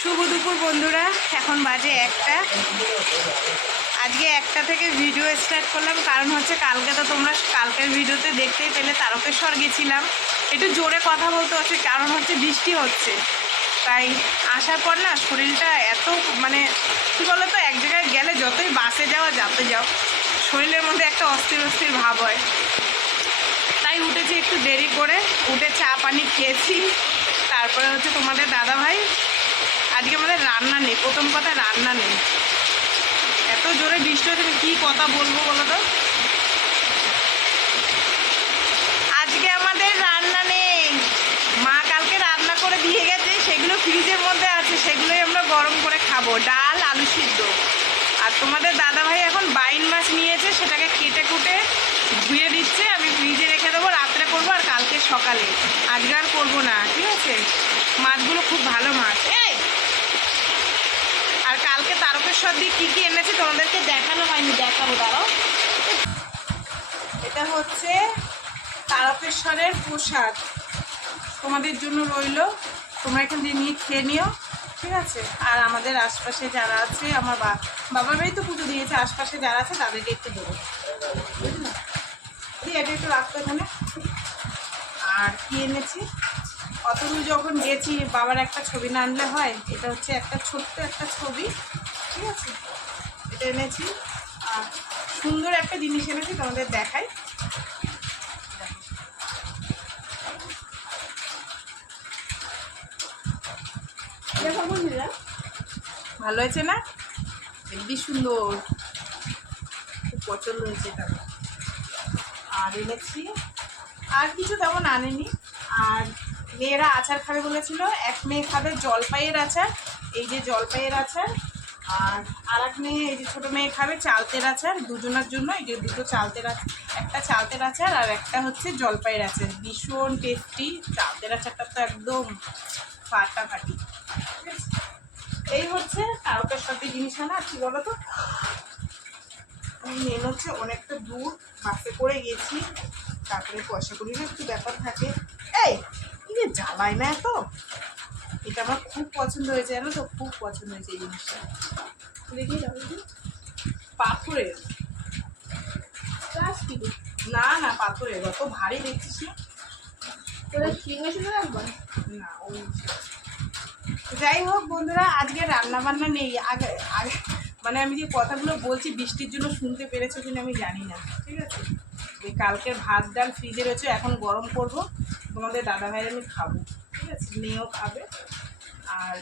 শুভ দুপুর বন্ধুরা, এখন বাজে 1টা। আজকে 1টা থেকে ভিডিও স্টার্ট করলাম, কারণ হচ্ছে কালকে তো তোমরা কালকের ভিডিওতে দেখতেই পেলে তারকেশ্বর গেছিলাম। একটু জোরে কথা বলতে হচ্ছে, কারণ হচ্ছে বৃষ্টি হচ্ছে। তাই আসার পর না শরীরটা এত কী বলো তো, এক জায়গায় গেলে যতই বাসে যাতে যাও শরীরের মধ্যে একটা অস্থির অস্থির ভাব হয়। তাই উঠেছি একটু দেরি করে, উঠে চা পানি খেয়েছি। তারপরে হচ্ছে তোমাদের দাদাভাই, আজকে আমাদের রান্না নেই। প্রথম কথা, রান্না নেই। এত জোরে বৃষ্টি হচ্ছে, কী কথা বলবো বলো তো। আজকে আমাদের রান্না নেই। মা কালকে রান্না করে দিয়ে গেছে, সেগুলো ফ্রিজের মধ্যে আছে, সেগুলোই আমরা গরম করে খাবো। ডাল, আলু সিদ্ধ। আর তোমাদের দাদাভাই এখন বাইন মাছ নিয়েছে, সেটাকে কেটে কুটে ধুয়ে দিচ্ছে। আমি ফ্রিজে রেখে দেবো, রাত্রে করবো আর কালকে সকালে। আজকে আর করবো না, ঠিক আছে। মাছগুলো খুব ভালো মাছ। আর কালকে তারকেশ্বর দিয়ে কী কী এনেছি তোমাদেরকে দেখানো হয়নি, দেখাবো। দাঁড়াও, এটা হচ্ছে তারকেশ্বরের প্রসাদ, তোমাদের জন্য রইলো। তোমরা এখান দিয়ে নিয়ে খেয়ে নিও, ঠিক আছে। আর আমাদের আশপাশে যারা আছে, আমার বাবার বাড়ি তো পুজো দিয়েছে, আশপাশে যারা আছে তাদেরকে একটু দেবো, বুঝলে। এটা একটু রাখতো এখানে। আর কি এনেছি, অতদূর যখন গেছি, বাবার একটা ছবি না আনলে হয়। এটা হচ্ছে একটা ছোট্ট একটা ছবি, ঠিক আছে। এটা এনেছি। আর সুন্দর একটা জিনিস এনেছি, তোমাদের দেখাই। ভালো হয়েছে না? হেবি সুন্দর, খুব পছন্দ হয়েছে এটা। আর এনেছি, আর কিছু তেমন আনেনি। আর মেয়েরা আচার খাবে বলেছিল। এক মেয়ে খাবে জলপাইয়ের আচার, এই যে জলপাইয়ের আচার। আর এক মেয়ে, এই যে ছোটো মেয়ে খাবে চালতের আচার। দুজনের জন্য এই যে দুটো চালতের আচার, একটা চালতের আচার আর একটা হচ্ছে জলপাইয়ের আচার। ভীষণ টেস্টি। চালতের আচারটা তো একদম ফাটাফাটি। এই হচ্ছে তারকেশ্বরী জিনিস আনা। আর কি বলো তো, মেন হচ্ছে অনেকটা দূর বাসে করে গেছি, তারপরে পয়সা করি না, একটু ব্যাপার থাকে। এই যে জ্বালায় না এত। এটা আমার খুব পছন্দ হয়েছে, জানো তো, খুব পছন্দ হয়েছে এই জিনিসটা। দেখি পাথরের, না না পাথরের, অত ভারী দেখছিস না। না ওই, যাই হোক বন্ধুরা, আজকে রান্না বান্না নেই। আগে আগে আমি যে কথাগুলো বলছি বৃষ্টির জন্য শুনতে পেরেছো কিনা আমি জানি না, ঠিক আছে। ওই কালকের ভাত ডাল ফ্রিজে রয়েছে, এখন গরম করব, তোমাদের দাদাভাইয়ের আমি খাবো, ঠিক আছে। মেয়েও খাবে। আর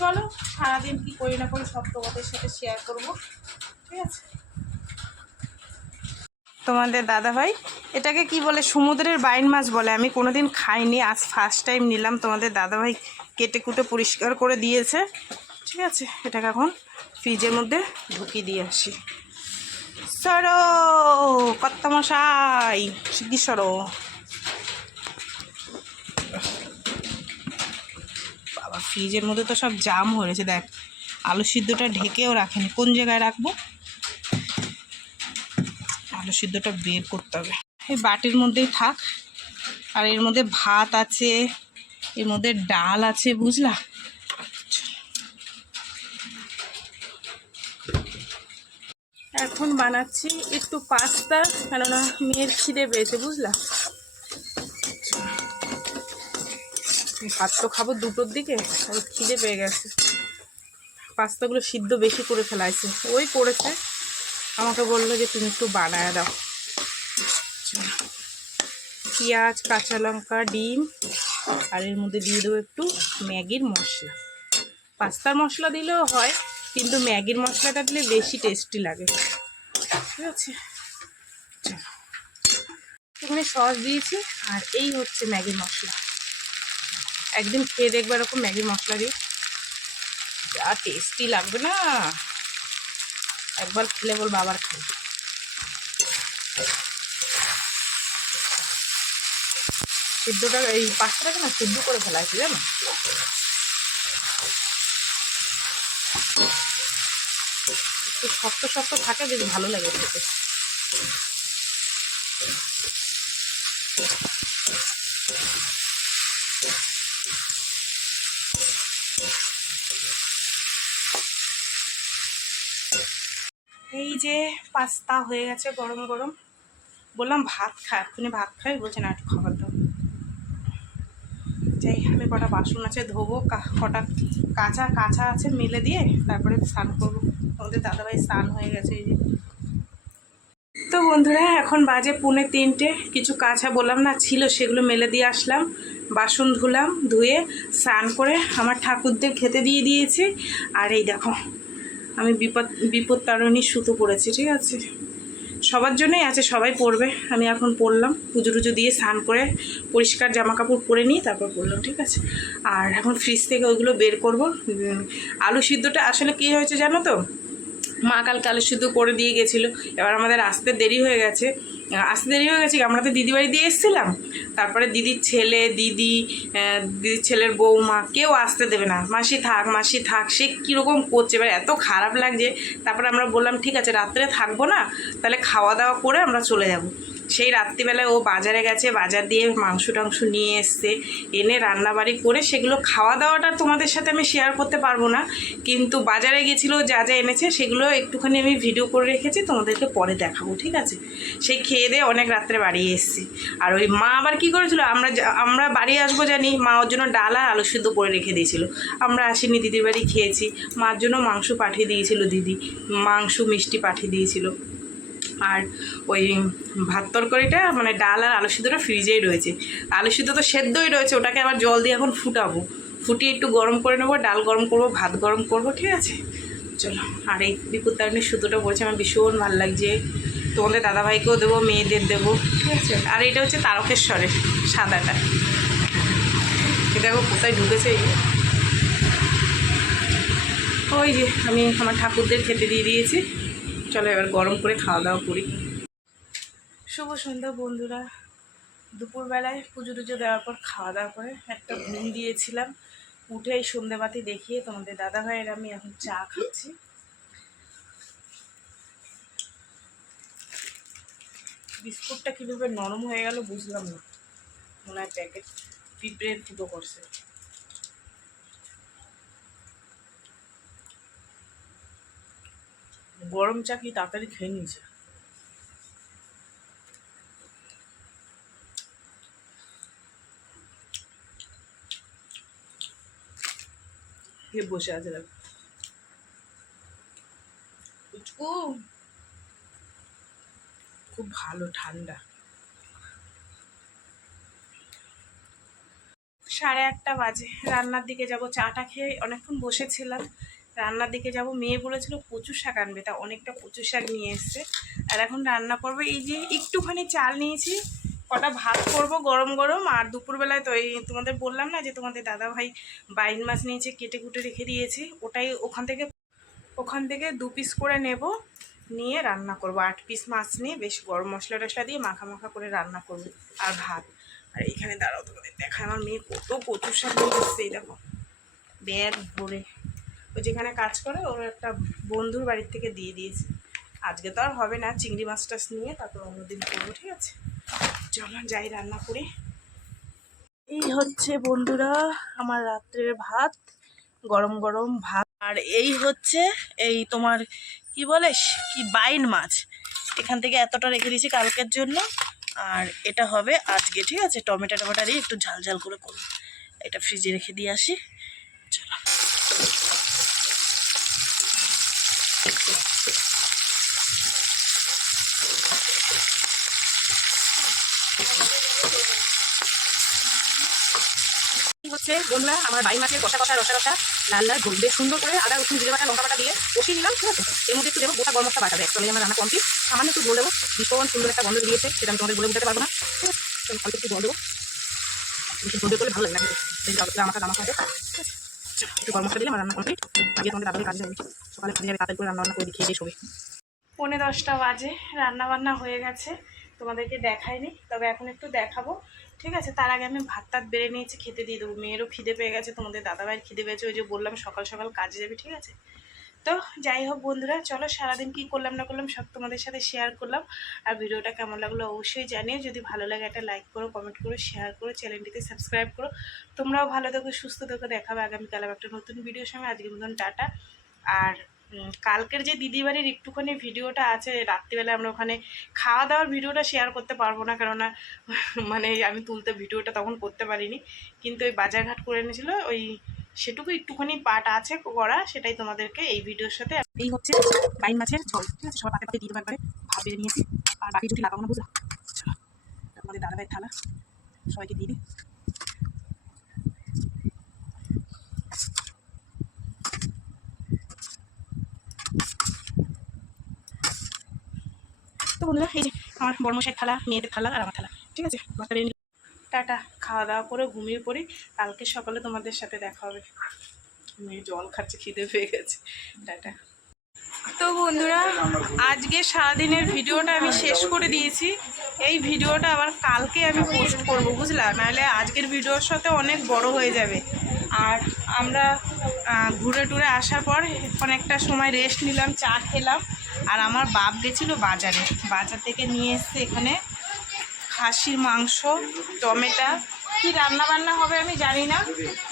চলো, সারাদিন কী করি না করি সব তোমাদের সাথে শেয়ার করবো, ঠিক আছে। তোমাদের দাদাভাই এটাকে কি বলে, সমুদ্রের বাইন মাছ বলে। আমি কোনোদিন খাইনি, আজ ফার্স্ট টাইম নিলাম। তোমাদের দাদাভাই কেটে কুটে পরিষ্কার করে দিয়েছে, ঠিক আছে। এটাকে এখন ফ্রিজের মধ্যে ঢুকিয়ে দিয়ে আসি। সরো কর্তামশাই, শিগগির সরো। বাবা, ফ্রিজের মধ্যে তো সব জাম হয়েছে। দেখ, আলু সিদ্ধটা ঢেকেও রাখেনি। কোন জায়গায় রাখবো? আলু সিদ্ধটা বের করতে হবে। এই বাটির মধ্যেই থাক। আর এর মধ্যে ভাত আছে, এর মধ্যে ডাল আছে, বুঝলা। এখন বানাচ্ছি একটু পাস্তা, কেননা মেয়ের খিদে পেয়েছে, বুঝলা। ভাত তো খাবো 2টোর দিকে, ওর খিদে পেয়ে গেছে। পাস্তাগুলো সিদ্ধ বেশি করে ফেলাইছে, ওই করেছে। আমাকে বললো যে তুমি একটু বানায় দাও। পেঁয়াজ, কাঁচা লঙ্কা, ডিম, আর এর মধ্যে দিয়ে দেবো একটু ম্যাগির মশলা। পাস্তার মশলা দিলেও হয়, কিন্তু ম্যাগির মশলাটা দিলে বেশি টেস্টি লাগে, ঠিক আছে। এখানে সস দিয়েছি, আর এই হচ্ছে ম্যাগির মশলা। একদিন খেয়ে দেখবে এরকম ম্যাগির মশলা দিয়ে, যা টেস্টি লাগবে না। একবার খেলে বল বাবার খেয়ে। সিদ্ধটা, এই পাস্তাটাকে না সিদ্ধ করে ফেলাইছি, জানো। একটু শক্ত শক্ত থাকে, বেশ ভালো লাগে খেতে। এই যে পাস্তা হয়ে গেছে গরম গরম। বললাম ভাত খা, এক্ষুনি ভাত খাই, বলছে না একটু খাবার দাও। যাই, আমি কটা বাসন আছে ধোবো, কটা কাঁচা কাঁচা আছে মেলে দিয়ে তারপরে স্নান করবো। আমাদের দাদাভাই স্নান হয়ে গেছে এই যে। তো বন্ধুরা এখন বাজে 2:45, কিছু কাঁচা বললাম না ছিল সেগুলো মেলে দিয়ে আসলাম, বাসন ধুলাম, ধুয়ে স্নান করে আমার ঠাকুরদের খেতে দিয়ে দিয়েছি। আর এই দেখো আমি বিপদ তারিণীর সুতো পরেছি, ঠিক আছে, সবার জন্যই আছে, সবাই পরবে। আমি এখন পরলাম, পুজো টুজো দিয়ে স্নান করে পরিষ্কার জামা কাপড় পরে নিই তারপর পরলাম, ঠিক আছে। আর এখন ফ্রিজ থেকে ওইগুলো বের করবো। আলু সিদ্ধটা আসলে কী হয়েছে জানো তো, মা কালকে আলু সিদ্ধ করে দিয়ে গেছিলো, এবার আমাদের আসতে দেরি হয়ে গেছে। আমরা তো দিদি বাড়ি দিয়ে এসেছিলাম, তারপরে দিদির ছেলে, দিদির ছেলের বৌমা কেউ আসতে দেবে না, মাসি থাক, সে কীরকম করছে, এবার এত খারাপ লাগছে। তারপরে আমরা বললাম ঠিক আছে রাত্রে থাকবো না, তাহলে খাওয়া দাওয়া করে আমরা চলে যাব। সেই রাত্রিবেলায় ও বাজারে গেছে, বাজার দিয়ে মাংস টাংস নিয়ে এসছে, এনে রান্নাবাড়ি করে সেগুলো খাওয়া দাওয়াটা তোমাদের সাথে আমি শেয়ার করতে পারবো না, কিন্তু বাজারে গেছিলো যা যা এনেছে সেগুলো একটুখানি আমি ভিডিও করে রেখেছি, তোমাদেরকে পরে দেখাবো, ঠিক আছে। সেই খেয়ে দিয়ে অনেক রাত্রে বাড়ি এসেছি। আর ওই মা আবার কী করেছিল, আমরা বাড়ি আসবো জানি, মা ওর জন্য ডাল আর আলু সিদ্ধ করে রেখে দিয়েছিল। আমরা আসিনি, দিদির বাড়ি খেয়েছি। মার জন্য মাংস পাঠিয়ে দিয়েছিল দিদি, মাংস মিষ্টি পাঠিয়ে দিয়েছিল। আর ওই ভাত তরকারিটা মানে ডাল আর আলু সিদ্ধটা ফ্রিজেই রয়েছে। আলু সিদ্ধ তো সেদ্ধই রয়েছে, ওটাকে আবার জল দিয়ে এখন ফুটাবো, ফুটিয়ে একটু গরম করে নেবো, ডাল গরম করবো, ভাত গরম করবো, ঠিক আছে। চলো, আর এই বিপদ তারিণীর সুতোটা পড়েছে, আমার ভীষণ ভালো লাগছে। তোমাদের দাদাভাইকেও দেবো, মেয়েদের দেবো, ঠিক আছে। আর এটা হচ্ছে তারকেশ্বরের সাদাটা, এটা দেখো কোথায় ঢুকেছে। ওই যে আমি আমার ঠাকুরদের খেতে দিয়ে দিয়েছি, চলো এবার গরম করে খাওয়া দাওয়া করি। শুভ সন্ধ্যা বন্ধুরা। দুপুরবেলায় পুজো টুজো দেওয়ার পর খাওয়া দাওয়া করে একটা ঘুম দিয়েছিলাম, উঠে এই সন্ধ্যেবাতি দেখিয়ে তোমাদের দাদাভাইয়ের আমি এখন চা খাচ্ছি। বিস্কুটটা কীভাবে নরম হয়ে গেল বুঝলাম না, মনে হয় প্যাকেট পিঁপড়ের ফুটো করছে। গরম চা কি তাড়াতাড়ি খেয়ে নিয়েছে। বসে আছে দেখো খুব ভালো ঠান্ডা। 1:30 বাজে, রান্নার দিকে যাব। চাটা খেয়ে অনেকক্ষণ বসেছিলাম, রান্নার দিকে যাব। মেয়ে বলেছিল কচু শাক আনবে, তা অনেকটা কচু শাক নিয়ে এসছে। আর এখন রান্না করবো, এই যে একটুখানি চাল নিয়েছি, কটা ভাত করব গরম গরম। আর দুপুরবেলায় তো এই তোমাদের বললাম না যে তোমাদের দাদাভাই বাইন মাছ নিয়েছে, কেটে কুটে রেখে দিয়েছি, ওটাই ওখান থেকে 2 পিস করে নেব, নিয়ে রান্না করব। 8 পিস মাছ নিয়ে বেশ গরম মশলা টশলা দিয়ে মাখা মাখা করে রান্না করব। আর ভাত। আর এইখানে দাঁড়াও তোমাদের দেখা, আমার মেয়ে কত কচুর শাক নিয়ে এসছে, এই দেখো ব্যাগ ভরে। ও যেখানে কাজ করে ওর একটা বন্ধুর বাড়ির থেকে দিয়ে দিয়েছে। আজকে তো আর হবে না, চিংড়ি মাছ টাছ নিয়ে তারপর অন্যদিন করবো, ঠিক আছে। চলো যাই রান্না করি। এই হচ্ছে বন্ধুরা আমার রাত্রের ভাত, গরম গরম ভাত। আর এই হচ্ছে এই তোমার কি বলে কি বাইন মাছ, এখান থেকে এতটা রেখে দিয়েছি কালকের জন্য, আর এটা হবে আজকে, ঠিক আছে। টমেটো দিয়ে একটু ঝাল ঝাল করে করবো, এটা ফ্রিজে রেখে দিয়ে আসি। চলো হচ্ছে বন্ধুরা আমার বাড়ি মাছের কষা রসা লাল লাল বেশ সুন্দর করে আদা রসুন জিরে বাটা লঙ্কা বাটা দিয়ে কষিয়ে নিলাম, ঠিক আছে। এর মধ্যে একটু দেবো গোটা গরম মশলা বাটা, চলে আমার রান্না কমপ্লিট। সামান্য একটু বলে দেবো, ভীষণ সুন্দর একটা গন্ধ দিয়েছে, সেটা আমি তোমাদের বলে বোঝাতে পারবো না, ঠিক আছে। অল্প একটু জল দেবো, বেশি গন্ধ করলে ভালো লাগে না, আমাকে দামা খাবে, একটু গরম মশলা দিলে আমার রান্না কমপ্লিট। আজকে তোমাদের দাদাদের কাজে যাবে, সকালে কাজে যাবে, তাড়াতাড়ি করে রান্না করে খেয়ে দিয়ে শোবে। 9:45 বাজে, রান্নাবান্না হয়ে গেছে, তোমাদেরকে দেখাইনি, তবে এখন একটু দেখাবো, ঠিক আছে। তার আগে আমি ভাত টাত বেড়ে নিয়েছি, খেতে দিয়ে দেবো। মেয়েরও খিদে পেয়ে গেছে, তোমাদের দাদাভাইয়ের খিদে পেয়েছে, ওই যে বললাম সকাল সকাল কাজে যাবে, ঠিক আছে। তো যাই হোক বন্ধুরা, চলো সারাদিন কী করলাম না করলাম সব তোমাদের সাথে শেয়ার করলাম। আর ভিডিওটা কেমন লাগলো অবশ্যই জানিও, যদি ভালো লাগে একটা লাইক করো, কমেন্ট করো, শেয়ার করো, চ্যানেলটিতে সাবস্ক্রাইব করো। তোমরাও ভালো থেকো, সুস্থ থেকো, দেখাবে আগামীকাল একটা নতুন ভিডিওর সঙ্গে। আজকের মতন টাটা। আর কালকের যে দিদি বাড়ির একটুখানি ভিডিওটা আছে রাত্রিবেলা, আমরা ওখানে খাওয়া দাওয়ার ভিডিওটা শেয়ার করতে পারবো না, কেননা মানে আমি তুলতে ভিডিওটা তখন করতে পারিনি, কিন্তু ওই বাজারঘাট করে এনেছিল ওই সেটুকু একটুখানি পাট আছে করা, সেটাই তোমাদেরকে এই ভিডিওর সাথে। এই হচ্ছে বাইন মাছের ঝোল, ঠিক আছে, সব পাতে পাতে দিয়ে দেবার পরে ভাব বেড়ে নিয়েছি, আর বাকি জুটি লাগাবো না, বুঝলাম। তোমাদের দাদাভাইয়ের থালা, সবাইকে দিয়ে দিই। তো বন্ধুরা, এই যে আমার বড় মশাই থালা, মেয়েদের থালা আর আমার থালা, ঠিক আছে, টাটা। খাওয়া দাওয়া করে ঘুমিয়ে পড়ি, কালকে সকালে তোমাদের সাথে দেখা হবে। মেয়ে জল খাচ্ছে, খিদে পেয়ে গেছে। টাটা। তো বন্ধুরা, আজকে সারাদিনের ভিডিওটা আমি শেষ করে দিয়েছি। এই ভিডিওটা আবার কালকে আমি পোস্ট করব, বুঝলা, নাহলে আজকের ভিডিওর সাথে অনেক বড় হয়ে যাবে। আর আমরা ঘুরে টুরে আসার পর অনেকটা সময় রেস্ট নিলাম, চা খেলাম, আর আমার বাপ গেছিলো বাজারে, বাজার থেকে নিয়ে এসছে এখানে খাসির মাংস, টমেটো। কী রান্না বান্না হবে আমি জানি না,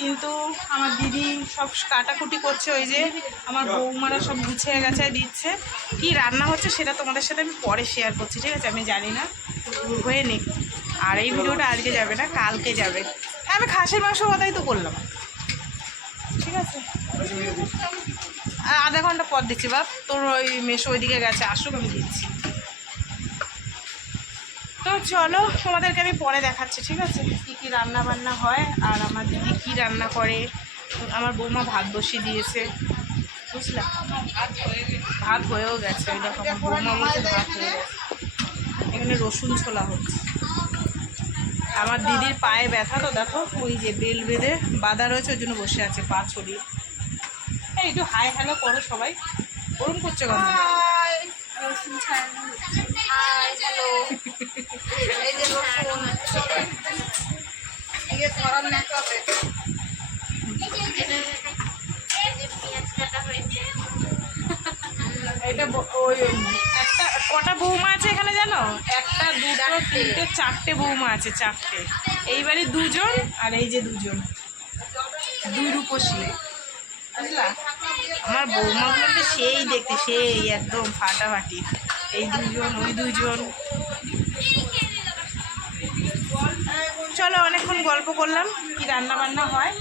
কিন্তু আমার দিদি সব কাটাকুটি করছে, ওই যে আমার বৌমারা সব গুছিয়ে গেছে দিচ্ছে। কী রান্না হচ্ছে সেটা তোমাদের সাথে আমি পরে শেয়ার করছি, ঠিক আছে, আমি জানি না, হয়ে নে। আর এই ভিডিওটা আজকে যাবে না, কালকে যাবে। আমি খাসির মাংস কথাই তো করলাম, ঠিক আছে। আধা ঘন্টা পর দিচ্ছি বাপ, তোর ওই মেশো ওইদিকে গেছে, আসুক আমি দিচ্ছি। তো চলো, তোমাদেরকে আমি পরে দেখাচ্ছি, ঠিক আছে, কী কী রান্না বান্না হয় আর আমার দিদি কী রান্না করে। আমার বৌমা ভাত বসিয়ে দিয়েছে, বুঝলাম, ভাত হয়েও গেছে, ওই দেখো আমার বৌমা বলছে ভাত হয়ে গেছে। এখানে রসুন ছোলা হচ্ছে। আমার দিদির পায়ে ব্যথা, তো দেখো ওই যে বেল বেঁধে বাঁধা রয়েছে, ওই জন্য বসে আছে পা ছড়িয়ে। এই একটু হাই হ্যালো করো সবাই, ওরম করছে কেন? এটা ওই একটা কটা বৌমা আছে এখানে জানো? একটা, দুটো, তিনটে, চারটে বৌমা আছে, চারটে। এইবারে দুজন, আর এই যে দুজন, দুই রূপসী, বুঝলা। আমার বৌমাগুলোকে সেই দেখতে, সেই একদম ফাটাফাটি। এই দুজন, ওই দুজন। চলো, অনেকক্ষণ গল্প করলাম, কি রান্না বান্না হয়।